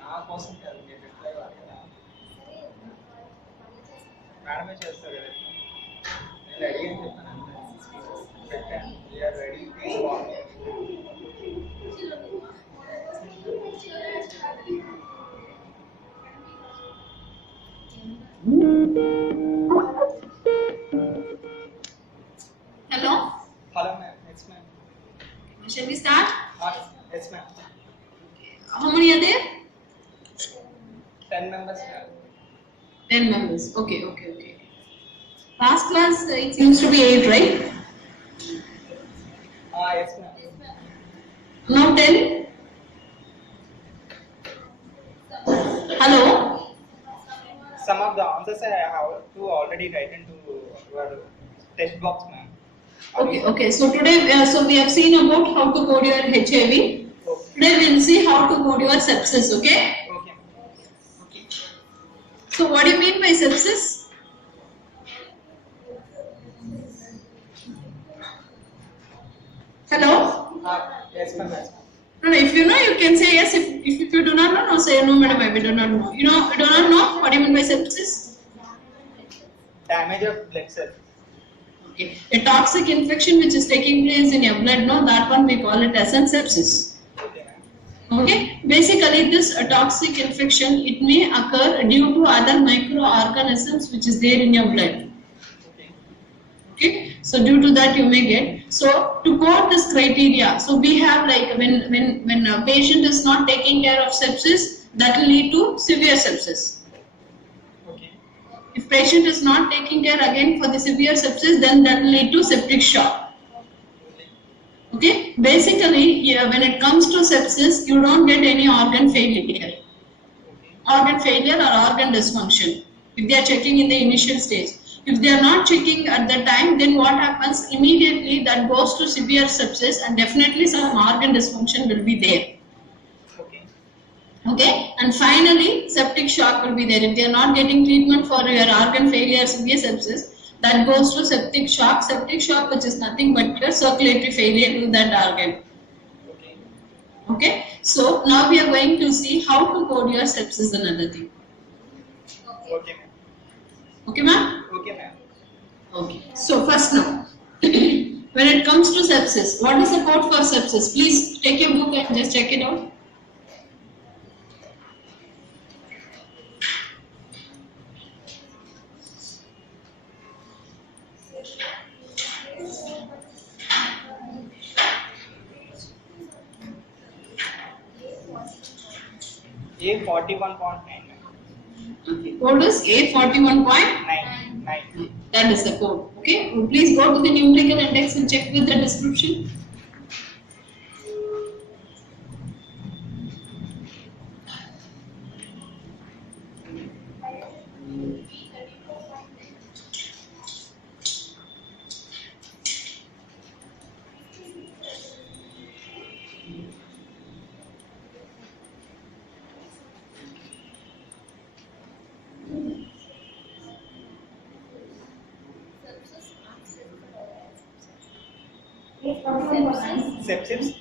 నా కోసం కాదు మీరు రిప్లై ఇవ్వాలి కదా మేడమే చేస్తారు కదా నేను రెడీ అని చెప్పాను పెట్టాను వీఆర్ రెడీ తీసుకోవాలి Hello? Hello ma'am yes ma'am Shall we start? Yes ma'am How many are there? 10 members ma'am 10 members. Okay. Last class it seems to be 8, right? Yes ma'am Now 10? Hello? some of the answers I have to already write into your text box ma'am Okay. So today, we have seen about how to code your HIV. Today we will see how to code your sepsis. Okay. So what do you mean by sepsis? Hello. yes ma'am No, if you know, you can say yes. If you do not know, no, say no, madam, I do not know. You do not know what do you mean by sepsis? damage of blood cells Okay. A toxic infection which is taking place in your blood, no, that one we call it as an sepsis. okay ma'am Okay. Basically, this toxic infection, it may occur due to other microorganisms which is there in your blood. Okay. So due to that you may get. So to quote this criteria, so we have like when a patient is not taking care of sepsis, that will lead to severe sepsis. okay If patient is not taking care again for the severe sepsis, then that will lead to septic shock. Okay. Basically, when it comes to sepsis, you don't get any organ failure. Organ failure or organ dysfunction if they are checking in the initial stage. If they are not checking at the time, then what happens? Immediately that goes to severe sepsis and definitely some organ dysfunction will be there. Okay, and finally septic shock will be there. If they are not getting treatment for your organ failure, severe sepsis, that goes to septic shock. Septic shock, which is nothing but your circulatory failure to that organ. Okay, so now we are going to see how to code your sepsis, another thing. okay ma'am Okay, ma'am? okay ma'am Okay. So first now, when it comes to sepsis, what is the code for sepsis? Please take your book and just check it out. A41.9 Okay. Code is A41.9. 9 That is the code. Okay. Please go to the numerical index and check with the description. sepsis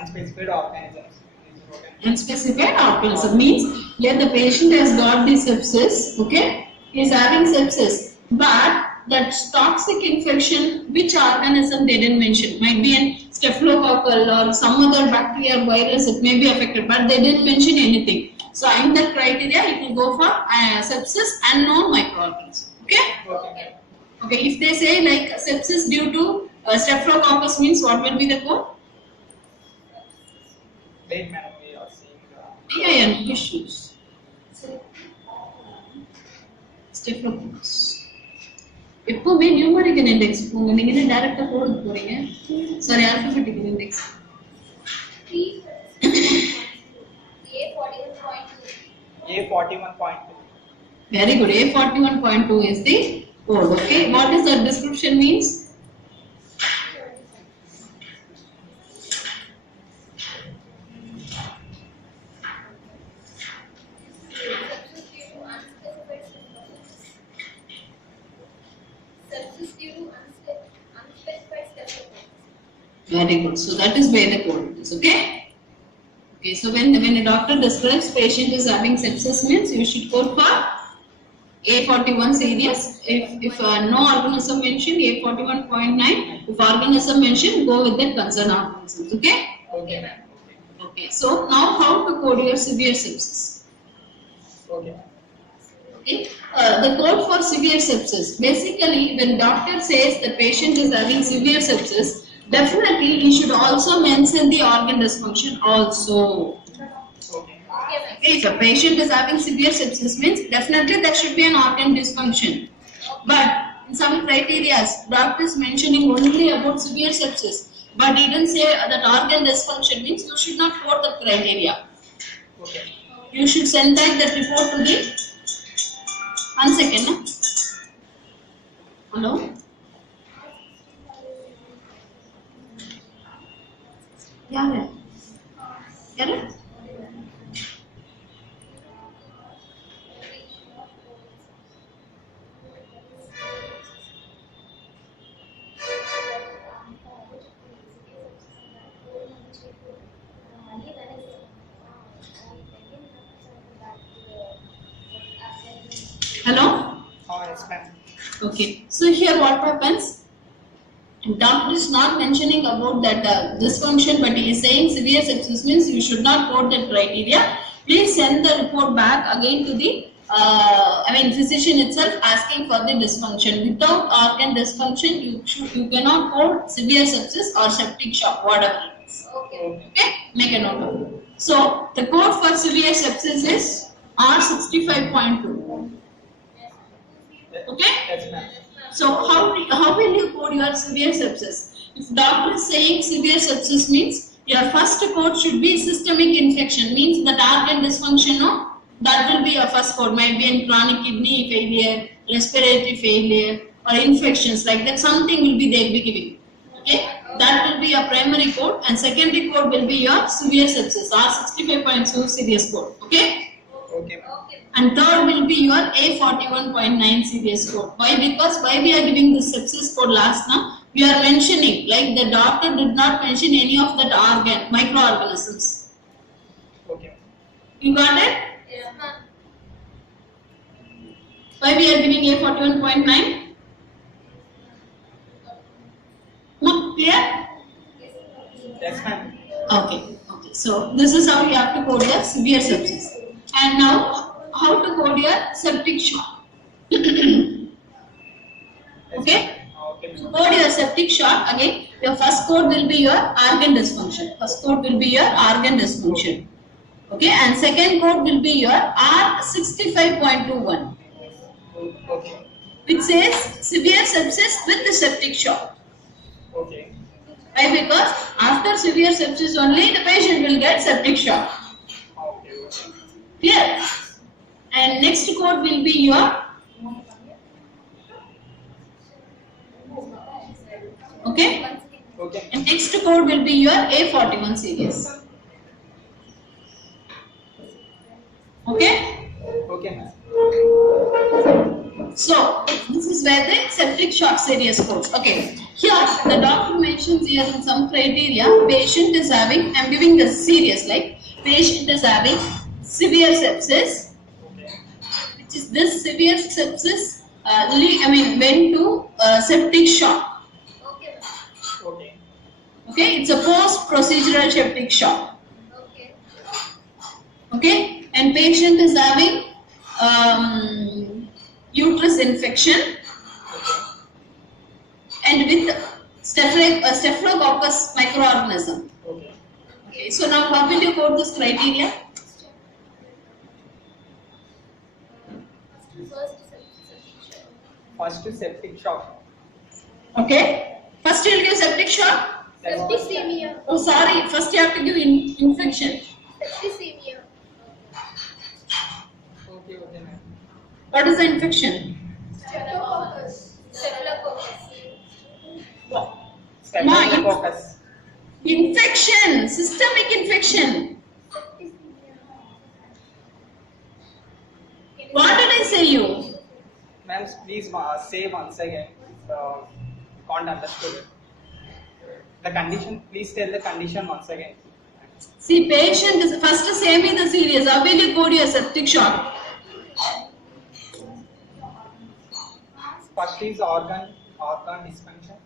unspecified organisms Unspecified organism means here the patient has got the sepsis, okay, he is having sepsis, but that toxic infection, which organism they didn't mention, might be an staphylococcal or some other bacteria or virus, it may be affected, but they didn't mention anything. So in that criteria it will go for sepsis and known microorganisms. Okay. Okay, if they say like sepsis due to staphylococcus means what will be the code? wait madam we are seeing Yeah, issues. Staphylococcus. எப்பவுமே numerical index போங்க, நீங்க என்ன டைரக்டா கோடுக்கு போறீங்க? Sorry, alphabetical index. A41.2. Very good. A41.2 is the code. Okay. What does the description means? Very good. So that is where the code is. Okay. Okay. So when a doctor describes patient is having sepsis means you should code for A41 serious. If no organism mentioned, A41.9. If organism mentioned, go with that concerned organism. Okay. Okay. Okay. So now how to code your severe sepsis? Okay. Okay. The code for severe sepsis. Basically, when doctor says the patient is having severe sepsis, definitely he should also mention the organ dysfunction also. Okay. If a patient is having severe sepsis means definitely there should be an organ dysfunction. But in some criteria, doctor is mentioning only about severe sepsis, but he didn't say that organ dysfunction means you should not quote the criteria. Okay. You should send back that report to the. 1 second. No? Hello. Yeah. Hello. Yes, ma'am. Okay. So here what happens? Doctor is not mentioning about that dysfunction, but he is saying severe sepsis means you should not quote that criteria. Please send the report back again to the physician itself asking for the dysfunction. Without organ dysfunction, you cannot quote severe sepsis or septic shock, whatever it is. Okay. Okay, make a note of it. So the code for severe sepsis is R65.2. Okay. Yes, ma'am. So how will you code your severe sepsis? If doctor is saying severe sepsis means your first code should be systemic infection, means that organ dysfunction, no? That will be your first code. Might be in chronic kidney failure, respiratory failure, or infections like that. Something will be they will be giving. Okay, that will be your primary code, and secondary code will be your severe sepsis R65.2 serious code. Okay. Okay, ma'am. And third will be your A41.9 serious code. Why? Because why we are giving this sepsis code last now? We are mentioning like the doctor did not mention any of that organ, microorganisms. Okay. You got it? Yes, ma'am. Why we are giving A41.9? No, clear? Yes, ma'am. Okay. Okay. So this is how you have to code your severe sepsis. And now, how to code your septic shock? Okay? Okay, To ma'am. code your septic shock, again, your first code will be your organ dysfunction. First code will be your organ dysfunction. Okay, and second code will be your R65.21, Okay. which says severe sepsis with the septic shock. Okay. Why? Because after severe sepsis only the patient will get septic shock. Okay. Clear? And next code will be your okay. Okay. And next code will be your A41 series. Okay. Okay, ma'am. So this is where the septic shock series codes. Okay. Here the doctor mentions here in some criteria patient is having. I'm giving the serious like patient is having severe sepsis, Okay. which is this severe sepsis. Went to septic shock. Okay, ma'am. Okay. Okay, it's a post-procedural septic shock. Okay. Okay, and patient is having uterus infection Okay. and with staphylococcus microorganism. Okay. Okay, so now how will you code this criteria? First First First septic shock. septic shock. Okay. First you will give septic shock. Septicemia. Oh sorry, first you have to give infection. Septicemia. Okay, ma'am. What is the infection? Staphylococcus. Staphylococcus. Staphylococcus. Infection, systemic infection. Septicemia. What did I say you? Ma'am, please say once again. Can't understood it. The condition, please tell the condition once again. See, patient is first say me the serious. How will you code your septic shock? First is organ dysfunction.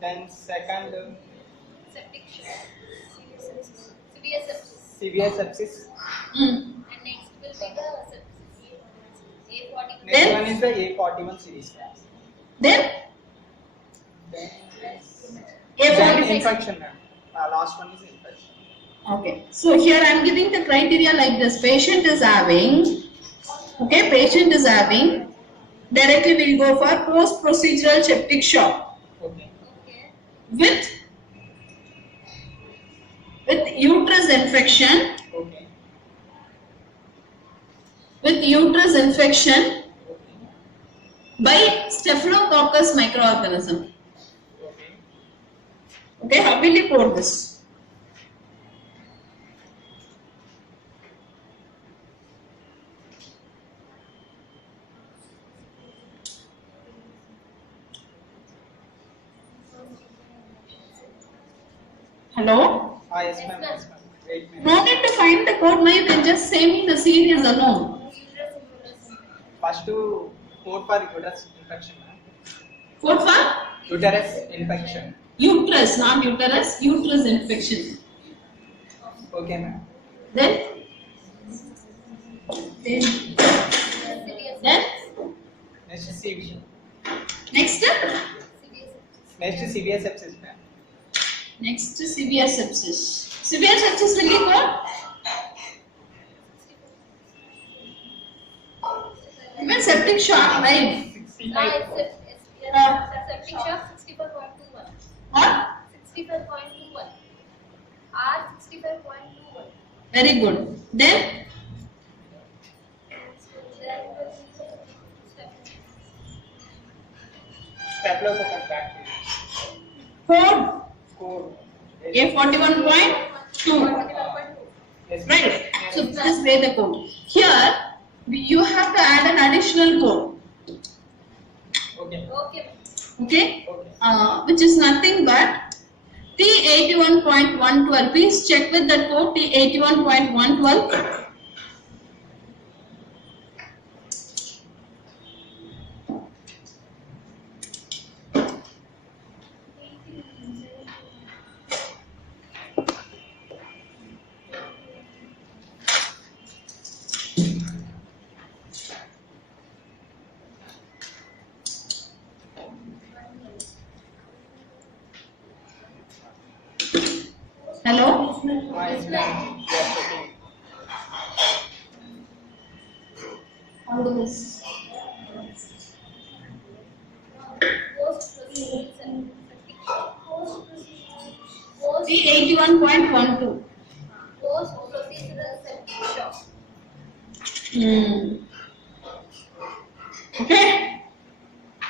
Then second, Septic shock. Severe sepsis. severe sepsis. Mm. And next will be the sepsis. A41. Next Then? one is the A41 series. Then Then A41. infection, ma'am. Last one is infection. Okay. So here I am giving the criteria like this. Patient is having. Okay. Patient is having. Directly we will go for post-procedural septic shock Okay. Okay. with uterus infection. Okay. With uterus infection Okay. by Staphylococcus microorganism. Okay. Okay, how will you code this? Hello? Yes, ma'am. Yes, ma'am. Wait, ma'am. No need to find the code, now you can just say me the series alone. Uterus. First to code for uterus infection, ma'am. Code for Uterus infection. uterus, not uterus, uterus infection. Okay, ma'am. Then Severe. then Next is severe. next Severe sepsis. Next is severe sepsis, ma'am. next severe sepsis. Severe sepsis will you code? Even septic shock, right? 65. Septic shock 65.21. What? 65.21. R 65.21. Very good. Then Staphylococcus bacteria. code Code. A41.2. Yes, ma'am. Right. So this way the code. Here you have to add an additional code. Okay. Okay. Okay. Okay. Which is nothing but T81.112. Please check with that code T81.112. Hello? Yes, ma'am. Yes, okay. How do this? Post-procedural septic shock. T81.12. Post-procedural septic shock. Okay.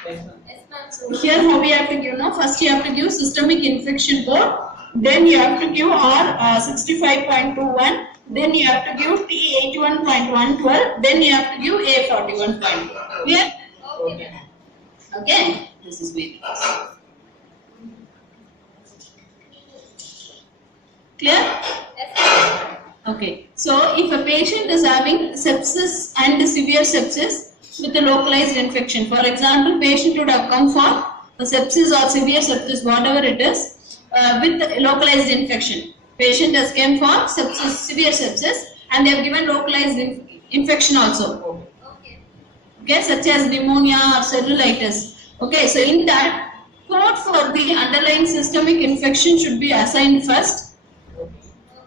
Yes, ma'am. Yes, ma'am. Here how we have to give now? First you have to give systemic infection code. Then you have to give R 65.21. Then you have to give T81.112. Then you have to give A41.2. Clear? Okay. Okay. This is very easy. Clear? Yes, ma'am. Okay. So if a patient is having sepsis and severe sepsis with a localized infection, for example, patient would have come for a sepsis or severe sepsis, whatever it is, with localized infection. Patient has came for sepsis, severe sepsis, and they have given localized infection also. Okay. Okay. Okay, such as pneumonia or cellulitis. Okay, so in that, code for the underlying systemic infection should be assigned first. Okay.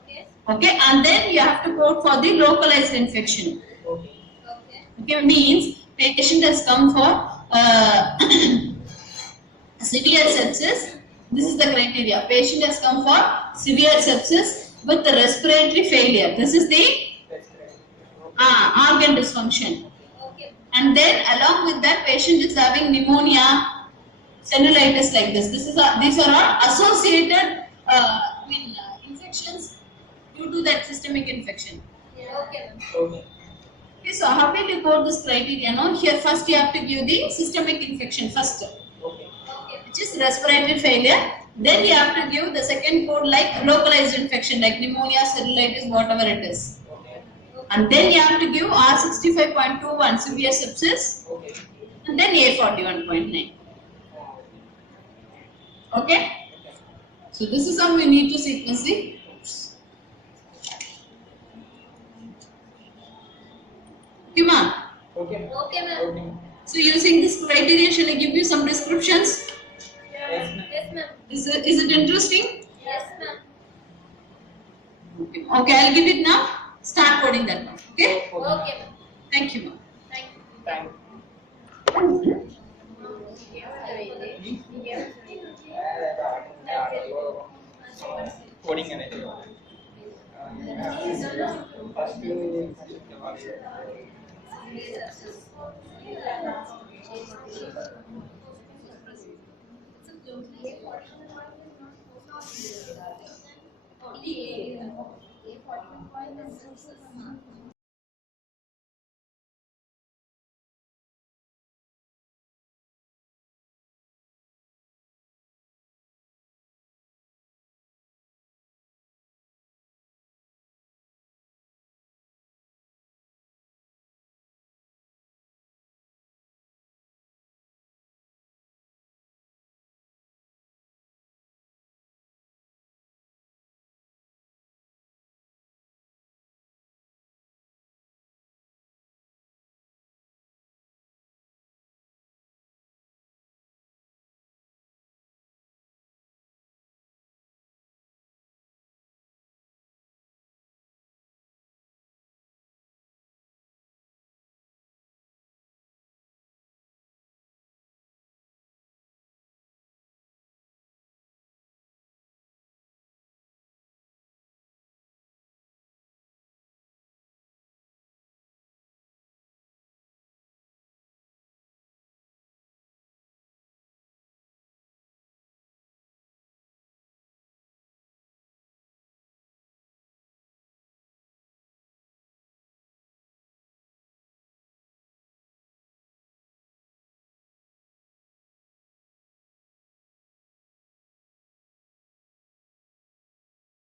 Okay. Okay, and then you have to code for the localized infection. Okay. Okay. Okay, means patient has come for severe sepsis. This is the criteria. Patient has come for severe sepsis with the respiratory failure. This is the organ dysfunction. Okay. And then along with that, patient is having pneumonia, cellulitis like this. These are all associated infections due to that systemic infection. Okay. Okay. Okay, so how will you go this criteria? No, here first you have to give the systemic infection first, Okay. Okay. which is respiratory failure. Then you have to give the second code like localized infection like pneumonia, cellulitis, whatever it is. Okay. And then you have to give R65.21 severe sepsis Okay. and then A41.9. Okay? So this is how we need to sequence the codes. Okay, ma'am. Okay. Okay, ma'am. Okay. So using this criteria, shall I give you some descriptions? Yes, ma'am. Yes, ma'am. Is it interesting? Yes, ma'am. Okay. Okay, I'll give it now. Start coding that now. Okay? Okay, ma'am. Thank you, ma'am. Thank you. Thank coding అనేది first Only A. A 41 point